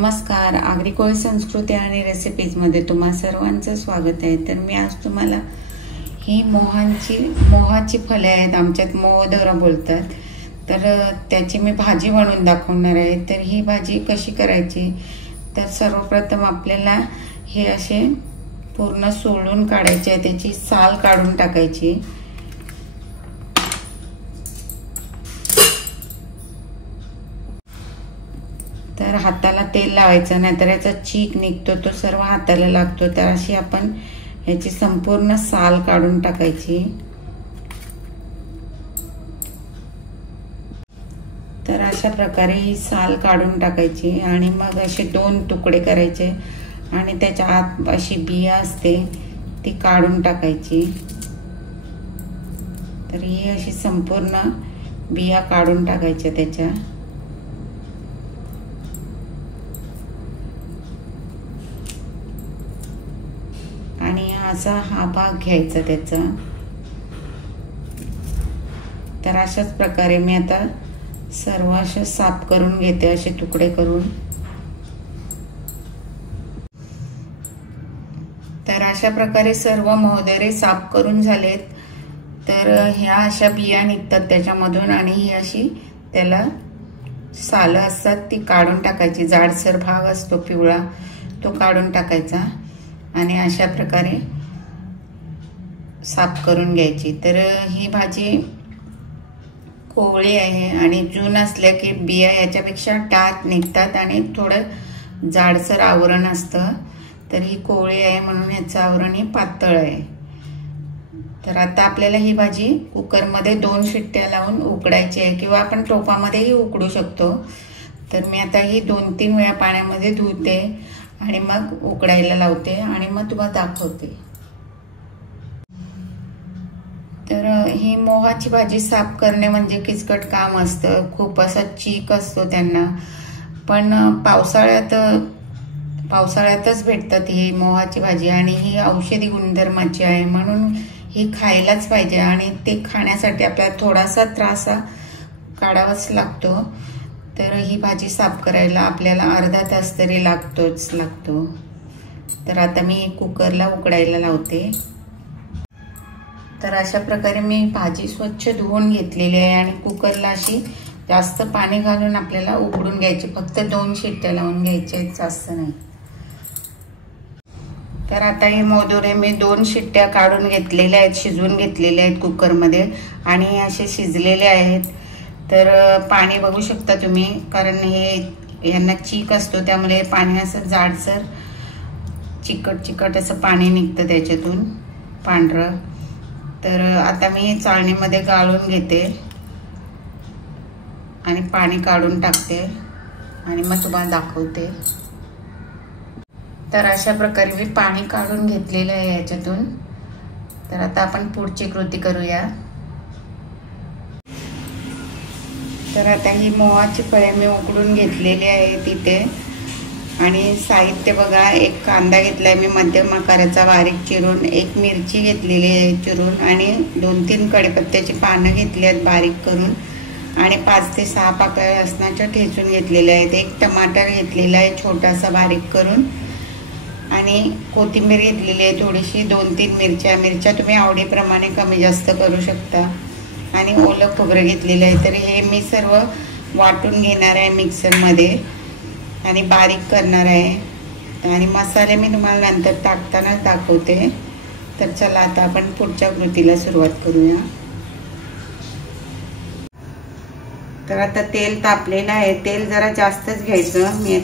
नमस्कार, आग्रिकोळी संस्कृती आणि रेसिपीजमध्ये तुम्हा सर्वांचं स्वागत आहे। तर मी आज तुम्हाला ही मोहाची फळे आहेत, आमच्यात मोहदरा बोलतात, तर त्याची मी भाजी बनवून दाखवणार आहे। तर ही भाजी कशी करायची, तर सर्वप्रथम आपल्याला हे असे पूर्ण सोलून काढायचे, त्याची साल काढून टाकायची। तर हाताला तेल लावायचं, नाहीतर याचा चीक निघतो, तो सर्व हाताला लागतो। तर अशी आपण याची संपूर्ण साल काढून टाकायची। तर अशा प्रकारे ही साल काढून टाकायची आणि मग असे दोन तुकडे करायचे आणि त्याच्या आत अशी बिया असते ती काढून टाकायची। तर ही अशी संपूर्ण बिया काढून टाकायच्या त्याच्या। आणि असा हा भाग घ्यायचा त्याचा। तर अशाच प्रकारे मी आता सर्व असे साफ करून घेते, असे तुकडे करून। तर अशा प्रकारे सर्व मोहदरे साफ करून झालेत। तर ह्या अशा बिया निघतात त्याच्यामधून आणि ही अशी त्याला साल असतात ती काढून टाकायची। जाडसर भाग असतो पिवळा, तो काढून टाकायचा आणि अशा प्रकारे साफ करून घ्यायची। तर ही भाजी कोवळी आहे आणि जून असल्या की बिया याच्यापेक्षा टाट निघतात आणि थोडं जाडसर आवरण असतं। तर ही कोवळी आहे म्हणून याचं आवरण ही पातळ आहे। तर आता आपल्याला ही भाजी कुकरमध्ये 2 शिट्ट्या लावून उकडायची आहे, किंवा आपण टोपामध्येही उकडू शकतो। तर मी आता ही 2-3 वेळा पाण्यामध्ये धुते आणि मग उकडायला लावते आणि मग तुम्हाला दाखवते। तर ही मोहाची भाजी साफ करणे म्हणजे किचकट काम असतं, खूप असा चीक असतो त्यांना। पण पावसाळ्यातच भेटतात ही मोहाची भाजी आणि ही औषधी गुणधर्माची आहे, म्हणून ही खायलाच पाहिजे। आणि ते खाण्यासाठी आपल्याला थोडासा त्रास काढावाच लागतो। तर ही भाजी साफ करायला आपल्याला अर्धा तास तरी लागतो। तर आता मी कुकरला उकडायला लावते। तर अशा प्रकारे मी भाजी स्वच्छ धुवून घेतलेली आहे आणि कुकरला अशी जास्त पाणी घालून आपल्याला उकडून घ्यायची, फक्त 2 शिट्ट्या लावून घ्यायच्या, जास्त नाही। तर आता हे मोहदरे मी 2 शिट्ट्या काढून घेतलेल्या आहेत, शिजवून घेतलेले आहेत कुकरमध्ये आणि असे शिजलेले आहेत। तर पाणी बघू शकता तुम्ही, कारण हे यांना चीक असतो त्यामुळे पाणी असं जाडसर चिकट असं पाणी निघतं त्याच्यातून, पांढरं। तर आता मी चाळणीमध्ये गाळून घेते आणि पाणी काढून टाकते आणि मग तुम्हाला दाखवते। तर अशा प्रकारे मी पाणी काढून घेतलेलं आहे याच्यातून। तर आता आपण पुढची कृती करूया। तर आता ही मोहाची फळे मी उकडून घेतलेली आहे तिथे, आणि साहित्य बघा, एक कांदा घेतलाय मी मध्यम आकाराचा बारीक चिरून, एक मिरची घेतलेली आहे चिरून, आणि 2-3 कढीपत्त्याची पानं घेतली आहेत बारीक करून, आणि 5 ते 6 पाकळ्या लसणाच्या ठेचून घेतलेल्या आहेत। एक टमाटर घेतलेला आहे छोटासा बारीक करून, आणि कोथिंबीर घेतलेली आहे थोडीशी, 2-3 मिरच्या तुम्ही आवडीप्रमाणे कमी जास्त करू शकता, आणि ओलं खोबरं घेतलेलं आहे। तर हे मी सर्व वाटून घेणार आहे मिक्सरमध्ये आणि बारीक करणार आहे, आणि मसाले मी तुम्हाला नंतर टाकताना दाखवते। तर चला आता आपण पुढच्या कृतीला सुरुवात करूया। तर आता तेल तापलेलं आहे, तेल जरा जास्तच घ्यायचं। मी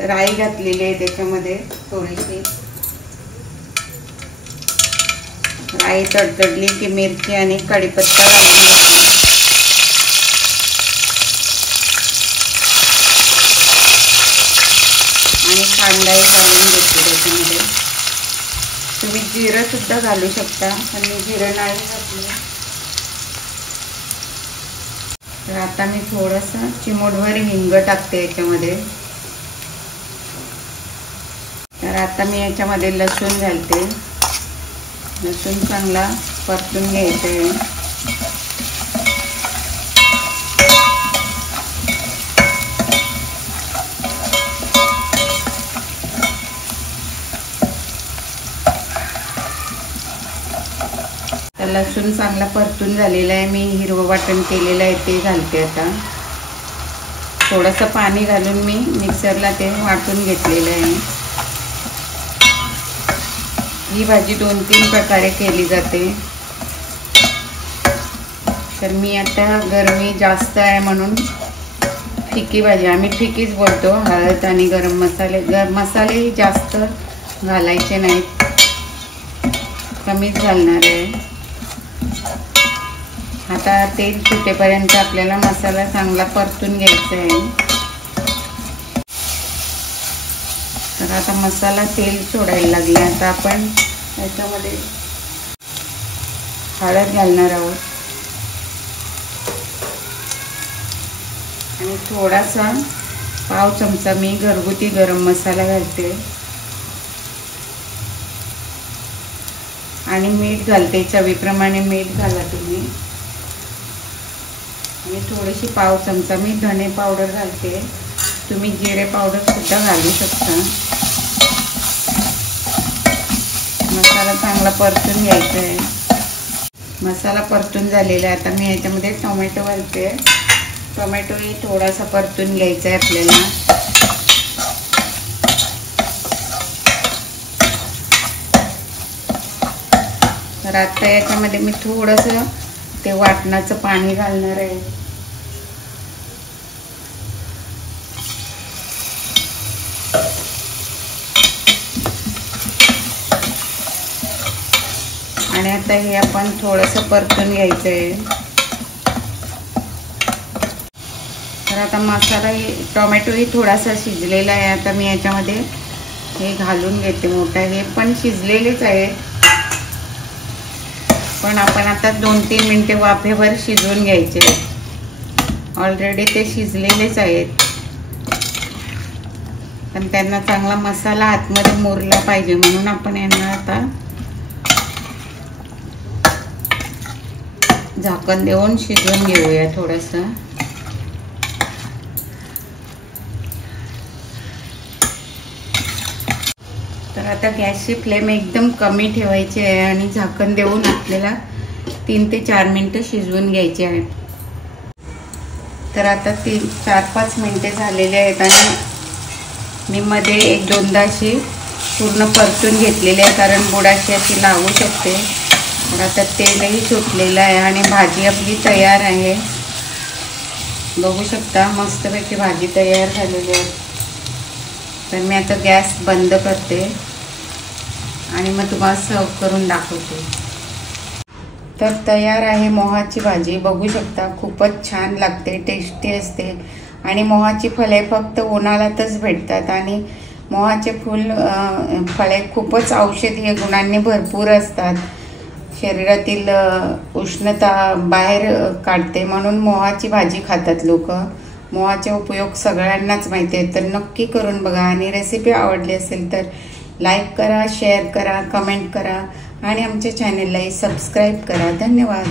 राई घातलेली आहे त्याच्यामध्ये थोडीशी, राई तडतडली की मिरची आणि कढीपत्ता घालून आणि कांदाही घालून घेतली त्याच्यामध्ये। तुम्ही जिरं सुद्धा घालू शकता, पण मी जिरं नाही घातलं। तर आता मी थोडंसं चिमूटभर हिंग टाकते याच्यामध्ये। तर आता मी याच्यामध्ये लसूण घालते, लसूण चांगला परतून घ्यायचा आहे। लसूण चांगला परतून झालेला आहे. मी हिरवं वाटण केलेलं आहे ते घालते आता. थोडंसं पाणी घालून मी मिक्सरला ते वाटून घेतलेलं आहे. ही भाजी 2-3 प्रकारे केली जाते. तर मी आता गरमी जास्त आहे म्हणून फिकी भाजी, आम्ही फिकीच बोलतो. हळद आणि गरम मसाले जास्त घालायचे नाहीत, कमीच घालणार आहे. आता तेल सुटेपर्यंत आपल्याला मसाला चांगला परतून घ्यायचा आहे. तर आता मसाला तेल सोडायला लागला. आता आपण याच्यामध्ये हळद घालणार आहोत आणि थोडासा पाव चमचा मी घरगुती गरम मसाला घालते आणि मीठ घालते. चवीप्रमाणे मीठ घाला तुम्ही. आणि थोडीशी पाव चमचा मी धणे पावडर घालते. तुम्ही जिरे पावडर सुद्धा घालू शकता. मसाला चांगला परतून घ्यायचा आहे. मसाला परतून झालेला आहे. आता मी याच्यामध्ये टोमॅटो घालते. टोमॅटोही थोडासा परतून घ्यायचा आहे आपल्याला. तर आता याच्यामध्ये मी थोडंसं ते वाटणाचं पाणी घालणार आहे. आणि आता हे आपण थोडंसं परतून घ्यायचं आहे. तर आता मसाला टोमॅटोही थोडासा शिजलेला आहे. आता मी याच्यामध्ये हे घालून घेते. मोठा हे पण शिजलेलेच आहे, पण आपण आता 2-3 मिनिटे वाफेवर शिजवून घ्यायचे. ऑलरेडी ते शिजलेलेच आहेत, पण त्यांना चांगला मसाला आतमध्ये मुरला पाहिजे म्हणून आपण यांना आता झाकण देऊन शिजवून घेऊया थोडंसं. तर आता गॅसची फ्लेम एकदम कमी ठेवायची आहे आणि झाकण देऊन आपल्याला 3 ते 4 मिनिटं शिजवून घ्यायचे आहेत. तर आता 4-5 मिनिटे झालेले आहेत आणि मी मध्ये 1-2दा अशी पूर्ण परतून घेतलेली आहे, कारण बुडाशी अशी लागू शकते. तर आता तेलही सुटलेलं आहे आणि भाजी आपली तयार आहे. बघू शकता मस्तपैकी भाजी तयार झालेली आहे. तर मी आता गॅस बंद करते आणि मग तुम्हाला सर्व करून दाखवते. तर तयार आहे मोहाची भाजी. बघू शकता खूपच छान लागते, टेस्टी असते. आणि मोहाची फळे फक्त उन्हाळ्यातच भेटतात आणि मोहाचे फळे खूपच औषधीय गुणांनी भरपूर असतात. शरीरातील उष्णता बाहेर काढते म्हणून मोहाची भाजी खातात लोक. मोहाचे उपयोग सगळ्यांनाच माहिती आहे. तर नक्की करून बघा आणि रेसिपी आवडली असेल तर लाईक करा, शेअर करा, कमेंट करा आणि आमच्या चॅनललाही सबस्क्राईब करा. धन्यवाद.